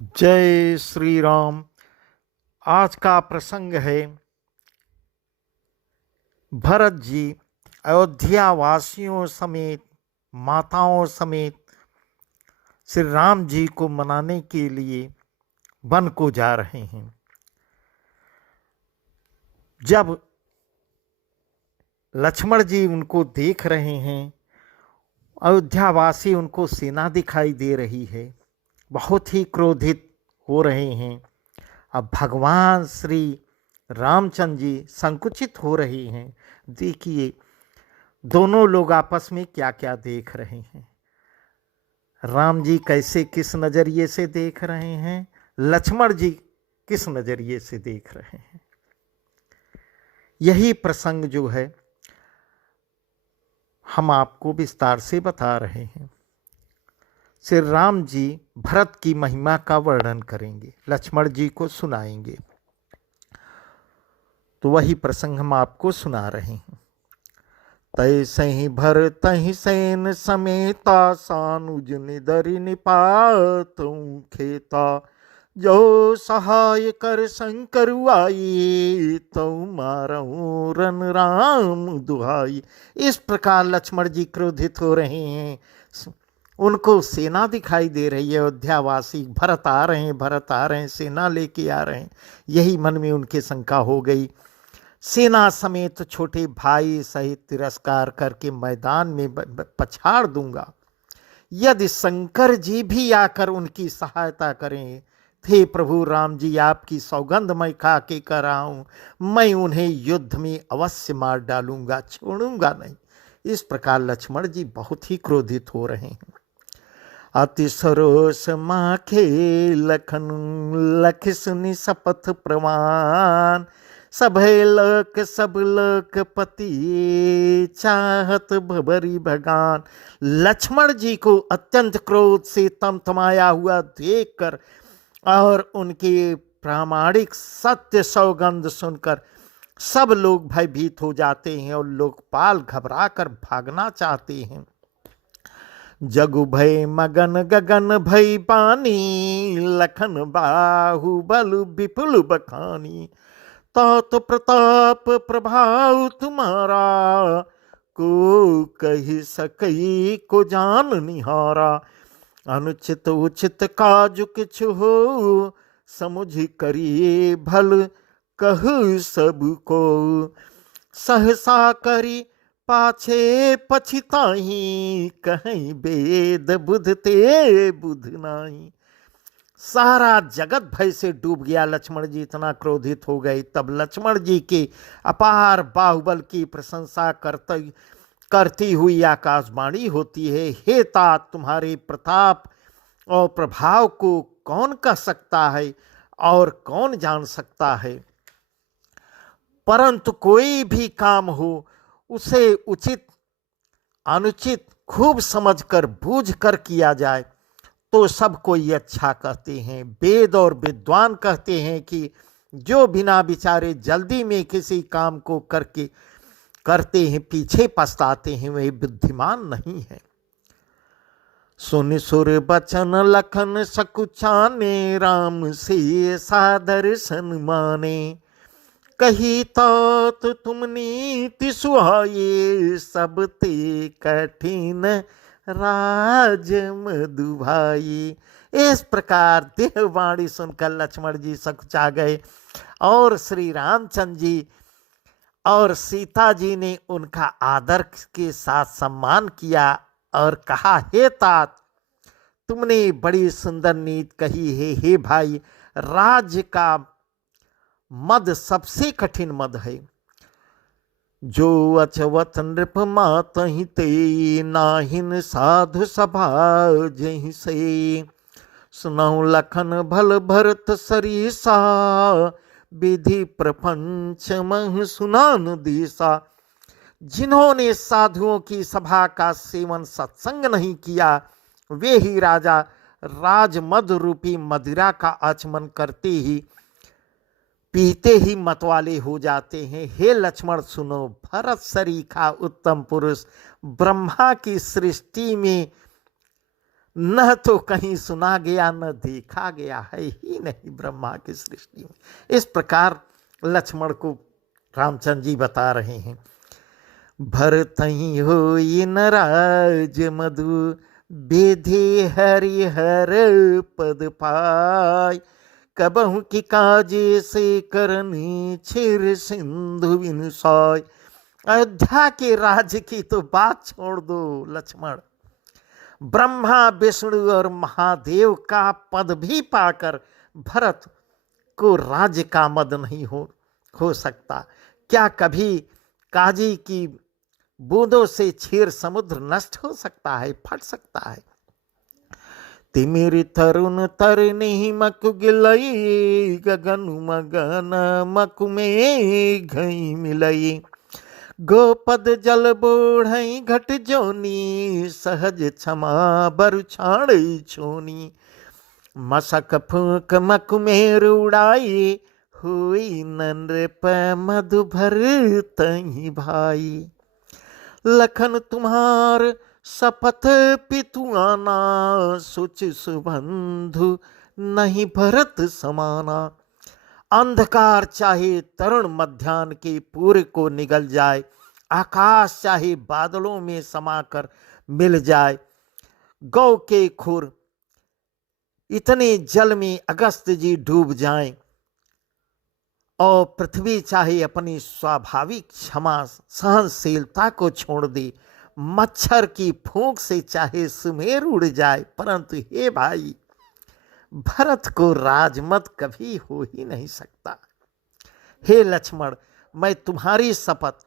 जय श्री राम। आज का प्रसंग है भरत जी अयोध्या वासियों समेत, माताओं समेत श्री राम जी को मनाने के लिए वन को जा रहे हैं। जब लक्ष्मण जी उनको देख रहे हैं, अयोध्यावासी उनको सेना दिखाई दे रही है, बहुत ही क्रोधित हो रहे हैं। अब भगवान श्री रामचंद्र जी संकुचित हो रहे हैं। देखिए दोनों लोग आपस में क्या क्या देख रहे हैं। राम जी कैसे किस नजरिए से देख रहे हैं, लक्ष्मण जी किस नजरिए से देख रहे हैं। यही प्रसंग जो है हम आपको विस्तार से बता रहे हैं। श्री राम जी भरत की महिमा का वर्णन करेंगे, लक्ष्मण जी को सुनाएंगे। तो वही प्रसंग हम आपको सुना रहे हैं। तय सही भर तहि सैन समेता, सानुज निदरि निपात खेता। जो सहाय कर शंकर आई, तो मारऊ रन राम दुहाई। इस प्रकार लक्ष्मण जी क्रोधित हो रहे हैं। उनको सेना दिखाई दे रही है, अयोध्यावासी भरत आ रहे हैं, भरत आ रहे हैं, सेना लेके आ रहे हैं। यही मन में उनके शंका हो गई। सेना समेत छोटे भाई सहित तिरस्कार करके मैदान में पछाड़ दूंगा। यदि शंकर जी भी आकर उनकी सहायता करें, हे प्रभु राम जी, आपकी सौगंध मैं खा के कर रहा हूं, मैं उन्हें युद्ध में अवश्य मार डालूंगा, छोड़ूंगा नहीं। इस प्रकार लक्ष्मण जी बहुत ही क्रोधित हो रहे हैं। अति सरोस माखे लखन, लख सुनि शपथ प्रमाण। सभय लोक सब लोक पति, चाहत भबरी भगान। लक्ष्मण जी को अत्यंत क्रोध से तमतमाया हुआ देखकर और उनके प्रामाणिक सत्य सौगंध सुनकर सब लोग भयभीत हो जाते हैं और लोकपाल घबरा कर भागना चाहते हैं। जगु भय मगन गगन भय पानी, लखन बाहुबल विपुल बखानी। तात प्रताप प्रभाव तुम्हारा, को कही सकई को जान निहारा। अनुचित उचित काज किछ हो, समुझ करिए भल कहु सबको। सहसा करी पाछे पछिताही, कहीं वेद बुध ते बुध नाही। सारा जगत भय से डूब गया। लक्ष्मण जी इतना क्रोधित हो गए। तब लक्ष्मण जी के अपार बाहुबल की प्रशंसा करती हुई आकाशवाणी होती है, हे तात, तुम्हारे प्रताप और प्रभाव को कौन कह सकता है और कौन जान सकता है। परंतु कोई भी काम हो उसे उचित अनुचित खूब समझकर बूझकर किया जाए तो सब कोई अच्छा कहते हैं। वेद और विद्वान कहते हैं कि जो बिना विचारे जल्दी में किसी काम को करते हैं, पीछे पछताते हैं, वे बुद्धिमान नहीं है। सुन सुर बचन लखन सकुचाने, राम से सादर सन्माने। कही तात तुम नीति सुहाये, सब ते कठिन राज मधुभाई। इस प्रकार देहवाणी सुनकर लक्ष्मण जी सकुचा गए और श्री रामचंद्र जी और सीता जी ने उनका आदर के साथ सम्मान किया और कहा, हे तात, तुमने बड़ी सुंदर नीति कही है। हे भाई, राज्य का मद सबसे कठिन मद है। जो अचवत नृप मातहि ते, नाहिन साधु सभा जहि से। सुनहु लखन भल भरत सरीसा, विधि प्रपंच मह सुनान दिशा। जिन्होंने साधुओं की सभा का सेवन सत्संग नहीं किया, वे ही राजा राजमद रूपी मदिरा का आचमन करते ही पीते ही मतवाले हो जाते हैं। हे लक्ष्मण सुनो, भरत सरीखा उत्तम पुरुष ब्रह्मा की सृष्टि में न तो कहीं सुना गया न देखा गया है ही नहीं ब्रह्मा की सृष्टि में। इस प्रकार लक्ष्मण को रामचंद्र जी बता रहे हैं। भरतहि होई नराज मधु, बेधे हरिहर पद पाय, कबहु की काजे से करनी छिर सिंधु विनुसाय। अयोध्या के राज्य की तो बात छोड़ दो लक्ष्मण, ब्रह्मा विष्णु और महादेव का पद भी पाकर भरत को राज्य का मद नहीं हो सकता। क्या कभी काजी की बूंदों से क्षीर समुद्र नष्ट हो सकता है, फट सकता है? तिमिर तरुण तरनी मकु गिलई, गगन मगन मकु में घई मिलई, गोपद जल बोढ़ई घट जोनी, सहज क्षमा बरु छाड़ई छोनी, मसक फूक मकु में उड़ाई, हुई नृप मधु भर तही भाई। लखन तुम्हार शपथ पितुआना, सुच सुबंधु नहीं भरत समाना। अंधकार चाहे तरुण मध्याह्न के पूर्व को निगल जाए, आकाश चाहे बादलों में समाकर मिल जाए, गौ के खुर इतने जल में अगस्त जी डूब जाएं, और पृथ्वी चाहे अपनी स्वाभाविक क्षमा सहनशीलता को छोड़ दे, मच्छर की फूंक से चाहे सुमेर उड़ जाए, परंतु हे भाई, भरत को राजमत कभी हो ही नहीं सकता। हे लक्ष्मण, मैं तुम्हारी शपथ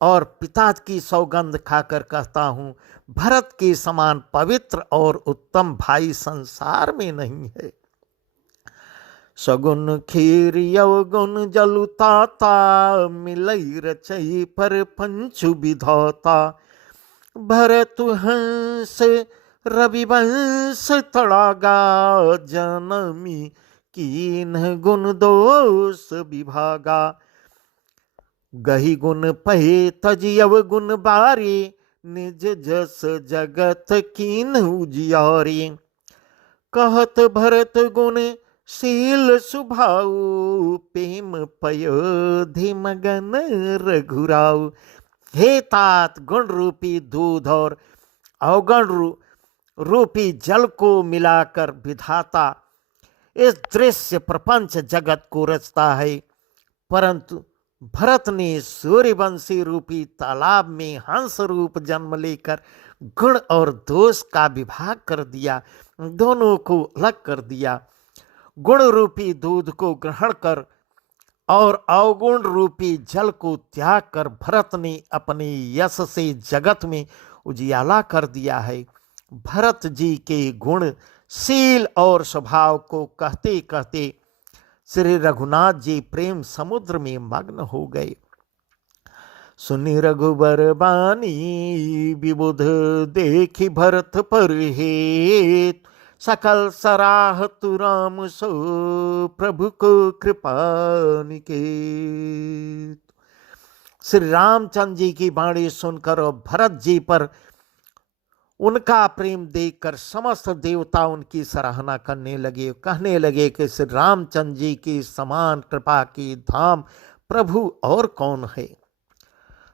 और पिता की सौगंध खाकर कहता हूं, भरत के समान पवित्र और उत्तम भाई संसार में नहीं है। सगुन खीर यवगुण जलुताता, मिलई रचई पर पंचु विधाता, भरत हंस रविवंश तड़ागा, जनमी कीन गुण दोष विभागा, गही गुण पहे तज यवगुण बारी, निज जस जगत कीन उजियारी, कहत भरत गुण शील सुभाऊ, प्रेम पयोधि मगन रघुराऊ। हे तात, गुण रूपी दूध और अवगुण रूपी जल को मिलाकर विधाता इस दृश्य प्रपंच जगत को रचता है, परंतु भरत ने सूर्यवंशी रूपी तालाब में हंस रूप जन्म लेकर गुण और दोष का विभाग कर दिया, दोनों को अलग कर दिया। गुण रूपी दूध को ग्रहण कर और अवगुण रूपी जल को त्याग कर भरत ने अपने यश से जगत में उजियाला कर दिया है। भरत जी के गुण, शील और स्वभाव को कहते कहते श्री रघुनाथ जी प्रेम समुद्र में मग्न हो गए। सुनि रघुबर बानी, विबुध देखी भरत पर हेत, सकल सराहतु राम सो, प्रभु को कृपा निकेत। श्री रामचंद्र जी की वाणी सुनकर और भरत जी पर उनका प्रेम देखकर समस्त देवता उनकी सराहना करने लगे, कहने लगे कि श्री रामचंद्र जी की समान कृपा की धाम प्रभु और कौन है।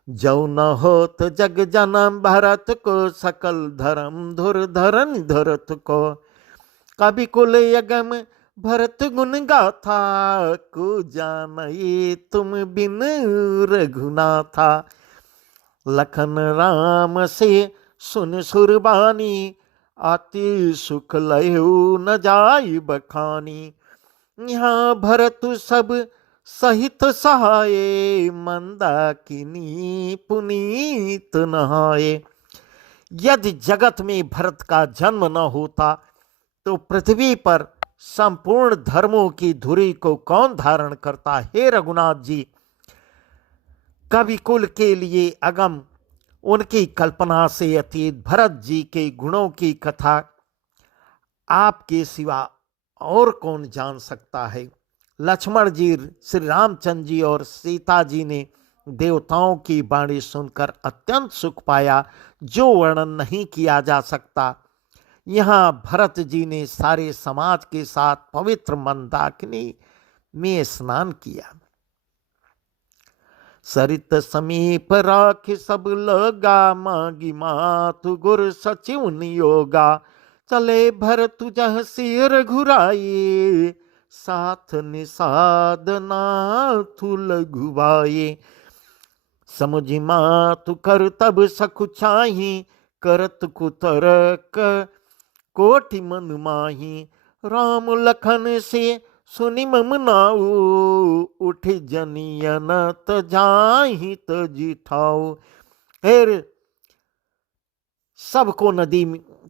जौ न होत जग जनम भरत को, सकल धर्म धुर धरन धरत को, कवि कुल यगम भरत गुण गाथा, को जानई तुम बिन रघुनाथा। लखन राम से सुन सुरबानी, अति सुख लयु न जाय बखानी। यहाँ भरत सब सहित सहाये, मंदाकिनी पुनीत नहाये। यदि जगत में भरत का जन्म न होता तो पृथ्वी पर संपूर्ण धर्मों की धुरी को कौन धारण करता। हे रघुनाथ जी, कवि कुल के लिए अगम, उनकी कल्पना से अतीत भरत जी के गुणों की कथा आपके सिवा और कौन जान सकता है। लक्ष्मण जी, श्री रामचंद्र जी और सीता जी ने देवताओं की वाणी सुनकर अत्यंत सुख पाया, जो वर्णन नहीं किया जा सकता। यहाँ भरत जी ने सारे समाज के साथ पवित्र मंदाकिनी में स्नान किया। सरित समीप राख सब लगा, मांगी मातु गुर सचिव नियोगा। चले भरत जह सिर घुराए, साथ निषाद नाथु लघुवाए। समुझ मातु कर तब सखु चाही, करत कुतरक कोटि मन माही। राम लखन से सुनि मम नाऊ, उठ जनियन जाहि तजि ठाऊ। फिर सबको नदी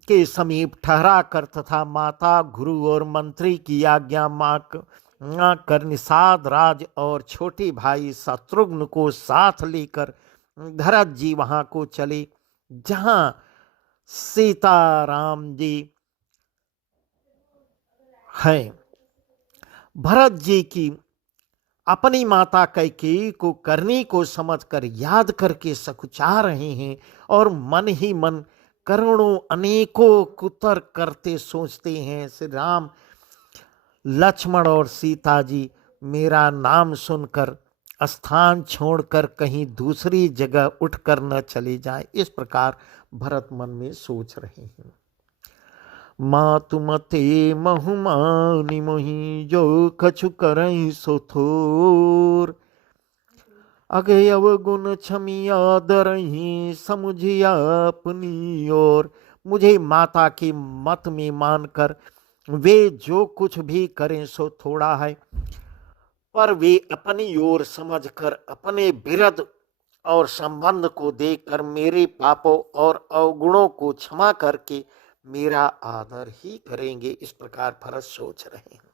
के समीप ठहरा कर तथा माता, गुरु और मंत्री की आज्ञा मां कर निषाद राज और छोटे भाई शत्रुघ्न को साथ लेकर भरत जी वहां को चले जहां सीताराम जी हैं। भरत जी की अपनी माता कैकेयी को करनी को समझकर याद करके सकुचा रहे हैं और मन ही मन करोड़ों अनेकों कुतर्क करते सोचते हैं, श्री राम लक्ष्मण और सीता जी मेरा नाम सुनकर स्थान छोड़कर कहीं दूसरी जगह उठकर न चले जाएं। इस प्रकार भरत मन में सोच रहे हैं। मातुमते महुमानि मोहि, जो कछु करई सो थोर। अगे अवगुण क्षमिया दरही, समुझिया अपनी ओर। मुझे माता की मत में मानकर वे जो कुछ भी करें सो थोड़ा है, पर वे अपनी ओर समझकर अपने विरध और संबंध को देखकर मेरे पापों और अवगुणों को क्षमा करके मेरा आदर ही करेंगे। इस प्रकार भरत सोच रहे हैं।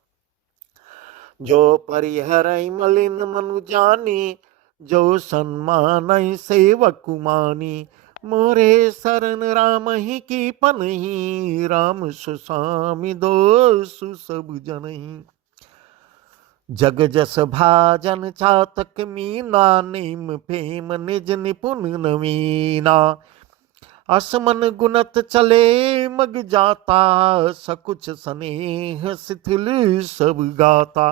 जो परिहर मलिन मनु जानी, जो सन्मान सेवक मानी। मोरे शरण राम ही की पनही, राम सुसामि दोसु सब जनही। जग जस भाजन चातक मीना, नेम फेम निज निपुण नवीना। असमन गुणत चले मग जाता, सकुच स्नेह शिथिल सब गाता।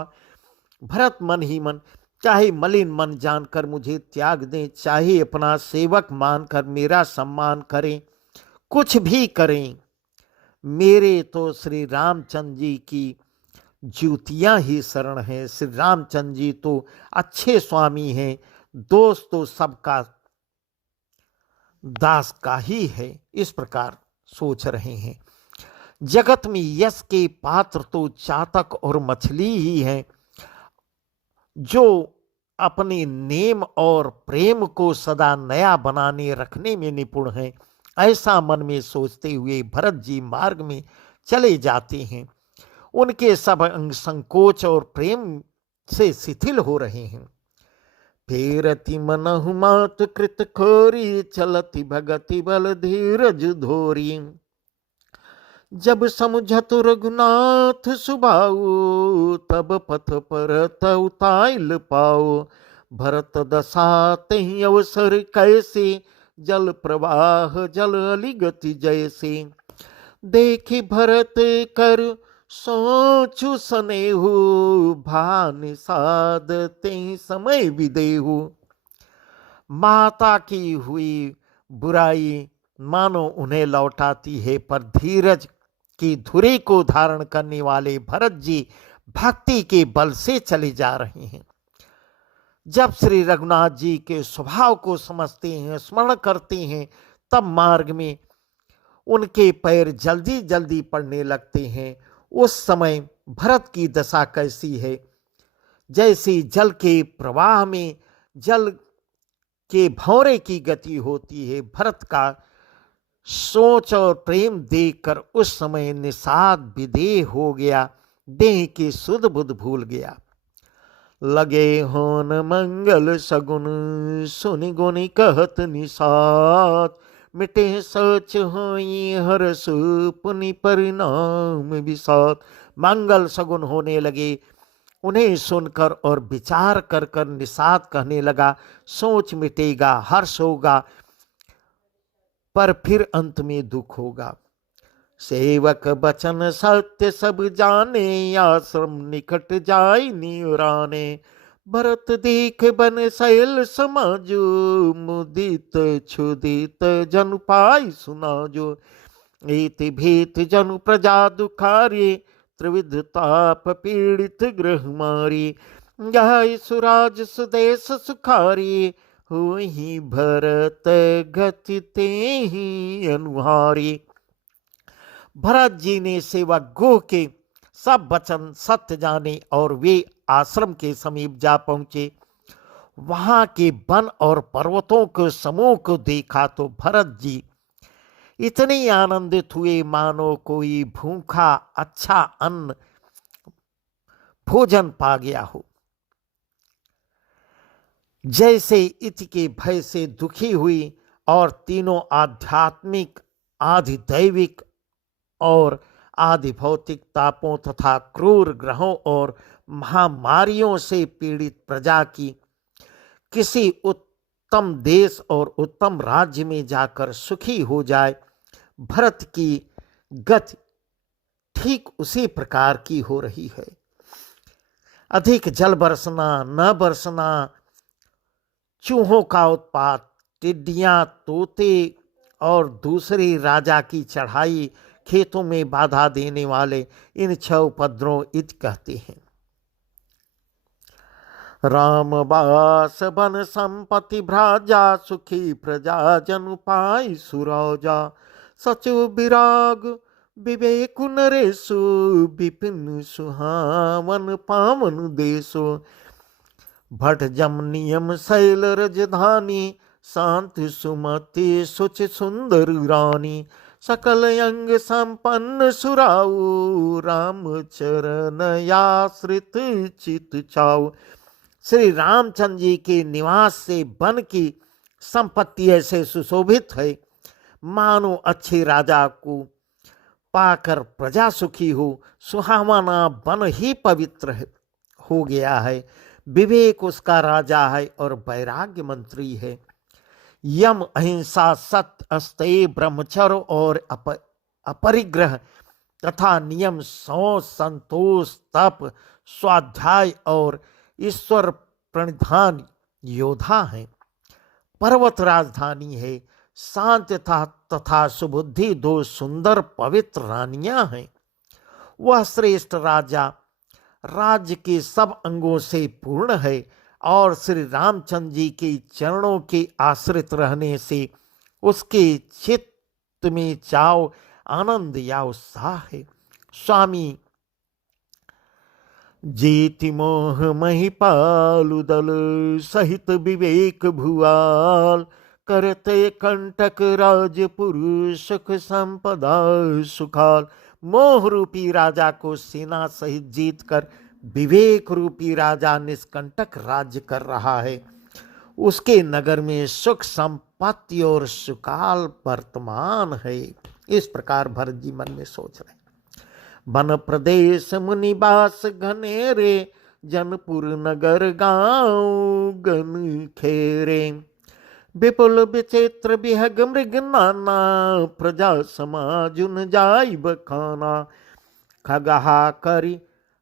भरत मन ही मन चाहे मलिन मन जानकर मुझे त्याग दें, चाहे अपना सेवक मानकर मेरा सम्मान करें, कुछ भी करें, मेरे तो श्री रामचंद्र जी की जूतियां ही शरण है। श्री रामचंद्र जी तो अच्छे स्वामी हैं, दोस्त तो सबका दास का ही है। इस प्रकार सोच रहे हैं। जगत में यश के पात्र तो चातक और मछली ही हैं, जो अपने नेम और प्रेम को सदा नया बनाने रखने में निपुण हैं। ऐसा मन में सोचते हुए भरत जी मार्ग में चले जाते हैं। उनके सब अंग संकोच और प्रेम से शिथिल हो रहे हैं। फेरति मनहु मात कृत खोरी, चलति भगति बल धीरज धोरी। जब समुझतु रघुनाथ सुभाऊ, तब पथ पर उताइल पाओ। भरत दशा तहि अवसर कैसे, जल प्रवाह जल अलिगति जैसे। देखि भरत कर सोचु सनेहु, भान साध तेहि समय विदेहु। माता की हुई बुराई मानो उन्हें लौटाती है, पर धीरज की धुरी को धारण करने वाले भरत जी भक्ति के बल से चले जा रहे हैं। जब श्री रघुनाथ जी के स्वभाव को समझते हैं, स्मरण करते हैं, तब मार्ग में उनके पैर जल्दी जल्दी पड़ने लगते हैं। उस समय भरत की दशा कैसी है, जैसे जल के प्रवाह में जल के भौरे की गति होती है। भरत का सोच और प्रेम देखकर उस समय निषाद विदेह हो गया, देह की सुध बुध भूल गया। लगे होन मंगल सगुन, सुनि गुनि कहत निषाद। मिटे सच होई हरस, पुनि परिणाम विषाद। मंगल सगुन होने लगे, उन्हें सुनकर और विचार कर कर निषाद कहने लगा, सोच मिटेगा, हर्ष होगा, पर फिर अंत में दुख होगा। सेवक बचन सत्य सब जाने, आश्रम निकट जाय निराने। भरत देख बन शैल समाजो, मुदित क्षुदित जन पाई सुनाजो। इति भीत जनु प्रजा दुखारी, त्रिविध ताप पीड़ित गृह मारी। गाय सुराज सुदेश सुखारी, होहि भरत गति तेहि अनुहारी। भरत जी ने सेवक गोह के सब वचन सत्य जाने और वे आश्रम के समीप जा पहुंचे। वहां के वन और पर्वतों के समूह को देखा तो भरत जी इतने आनंदित हुए मानो कोई भूखा अच्छा अन्न भोजन पा गया हो। जैसे इति के भय से दुखी हुई और तीनों आध्यात्मिक, आधि दैविक और आदि भौतिक तापों तथा क्रूर ग्रहों और महामारियों से पीड़ित प्रजा की किसी उत्तम देश और उत्तम राज्य में जाकर सुखी हो जाए, भरत की गति ठीक उसी प्रकार की हो रही है। अधिक जल बरसना न बरसना, चूहों का उत्पात, टिड्डियां, तोते और दूसरी राजा की चढ़ाई, खेतों में बाधा देने वाले, इन 6 उपद्रवों इत कहते हैं। राम बास बन संपत्ति भ्राजा, सुखी प्रजा जन पाई सुराजा। सचिव विराग विवेक नरेशु, विपिन सुहावन पावन देशो। भट जम नियम शैल रजधानी, शांत सुमति सुच सुंदर रानी। सकल अंग संपन्न सुराऊ, राम चरण आश्रित चित चाऊ। श्री रामचंद्र जी के निवास से वन की संपत्ति ऐसे सुशोभित है मानो अच्छे राजा को पाकर प्रजा सुखी हो। सुहावना वन ही पवित्र हो गया है। विवेक उसका राजा है और वैराग्य मंत्री है। यम, अहिंसा, सत्य, अस्तेय, ब्रह्मचर्य और अपरिग्रह तथा नियम, सौच, संतोष, तप, स्वाध्याय और ईश्वर प्रणिधान योद्धा है। पर्वत राजधानी है। शांत तथा सुबुद्धि 2 सुंदर पवित्र रानियां हैं। वह श्रेष्ठ राजा राज्य के सब अंगों से पूर्ण है और श्री रामचंद्र जी के चरणों के आश्रित रहने से उसके चित्त में चाव, आनंद या उत्साह है। स्वामी जेति मोह महिपालु दल, सहित विवेक भुआल। करते कंटक राजपुर, सुख संपदा सुखाल। मोह रूपी राजा को सेना सहित जीतकर विवेक रूपी राजा निष्कंटक राज्य कर रहा है। उसके नगर में सुख संपत्ति और सुकाल वर्तमान है। इस प्रकार भरत जी मन में सोच रहे। वन प्रदेश मुनिवास घनेरे, जनपुर नगर गांव गन खेरे। विपुल विचित्र विहग मृग नाना, प्रजा समाजुन जाय बखाना। खगहा करी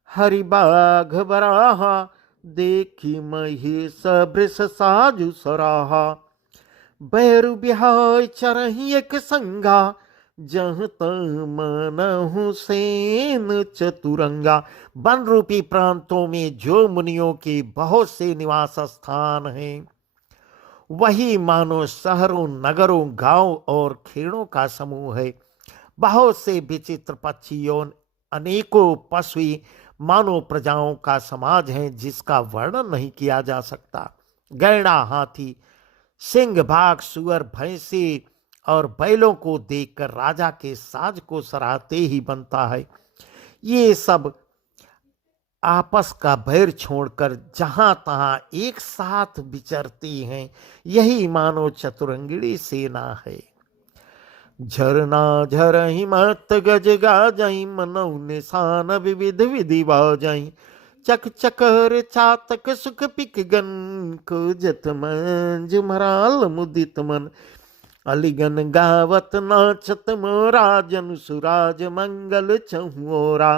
हरि बाघ बराहा, देखी महिष वृष साजु सराहा। बैरु बिहाय चरही एक संगा, जह मनहु सेन चतुरंगा। वन रूपी प्रांतों में जो मुनियों के बहुत से निवास स्थान हैं, वही मानो शहरों, नगरों, गांव और खेड़ों का समूह है। बहुत से विचित्र पक्षियों, अनेकों पशु मानो प्रजाओं का समाज है, जिसका वर्णन नहीं किया जा सकता। गैंडा, हाथी, सिंह, बाघ, सुअर, भैंसे और बैलों को देखकर राजा के साज को सराहते ही बनता है। ये सब आपस का बैर छोड़कर जहां तहां एक साथ विचरती हैं। यही मानो चतुरंगिणी सेना है। झरना झरहि मत गज गाजई, मनौ निशान विविध विधि बाजई। चक चकर चातक सुख पिक गन, को जत मंज मराल मुदित मन। अलिगन गावत नाचत मोरा जन सुराज मंगल चहुओरा।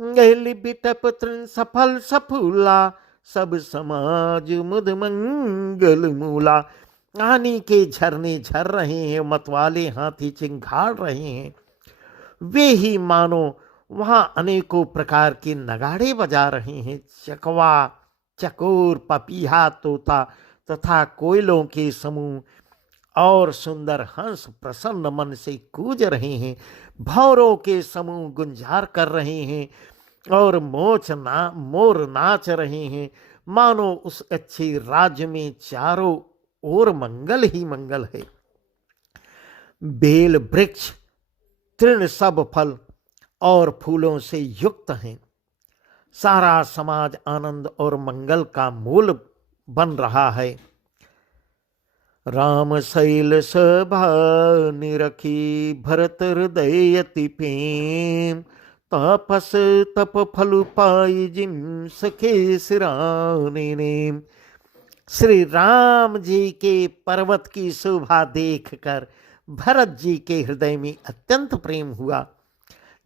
गैली बिटप तृण सफल सफूला सब समाज मुद मंगल मूला। आनी के झरने झर रहे हैं, मतवाले हाथी चिंघाड़ रहे हैं। वे ही मानो वहां अनेकों प्रकार के नगाड़े बजा रहे हैं। चकवा, चकोर, पपीहा, तोता तथा कोयलों के समूह और सुंदर हंस प्रसन्न मन से कूज रहे हैं। भौरों के समूह गुंजार कर रहे हैं और मोर नाच रहे हैं। मानो उस अच्छे राज्य में चारों ओर मंगल ही मंगल है। बेल वृक्ष, तृण सब फल और फूलों से युक्त हैं। सारा समाज आनंद और मंगल का मूल बन रहा है। राम शैल सभा निरखी भरत हृदय अति प्रेम। तापस तप फल पाई जिम सखे सिराने नेम। श्री राम जी के पर्वत की शोभा देखकर भरत जी के हृदय में अत्यंत प्रेम हुआ।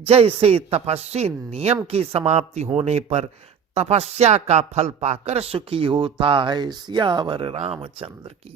जैसे तपस्वी नियम की समाप्ति होने पर तपस्या का फल पाकर सुखी होता है। सियावर रामचंद्र की।